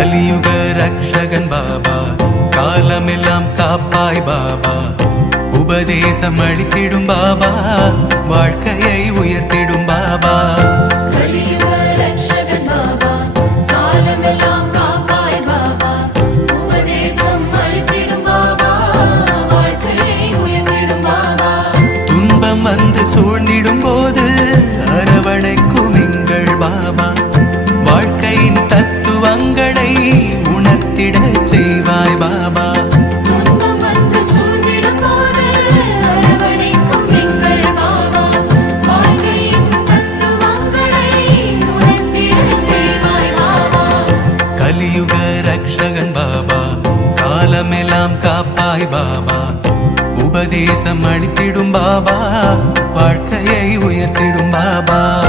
கலியுக ரக்ஷகன் பாபா, காலமெல்லாம் காப்பாய் பாபா, உபதேசம் அளித்திடும் பாபா, வாழ்க்கையை உயர்த்திடும் பாபா. கலியுக ரக்ஷகன் பாபா, காலமெல்லாம் காப்பாய் பாபா, உபதேசம் அளித்திடும் பாபா, வாழ்க்கையை உயர்த்திடும் பாபா. துன்பம் வந்து சூழ்ந்திடும் போது அரவணைக்கும் எங்கள் பாபா, வாழ்க்கையின் தத்துவங்களை உணர்த்திட செய்வாய் பாபா. துன்பம் வந்து சூழ்ந்திடும் போது அரவணைக்கும் எங்கள் பாபா, வாழ்க்கையின் தத்துவங்களை உணர்த்திட செய்வாய் பாபா. கலியுக ரக்ஷகன் பாபா, காலமெல்லாம் காப்பாய் பாபா, உபதேசம் அளித்திடும் பாபா, வாழ்க்கையை உயர்த்திடும் பாபா.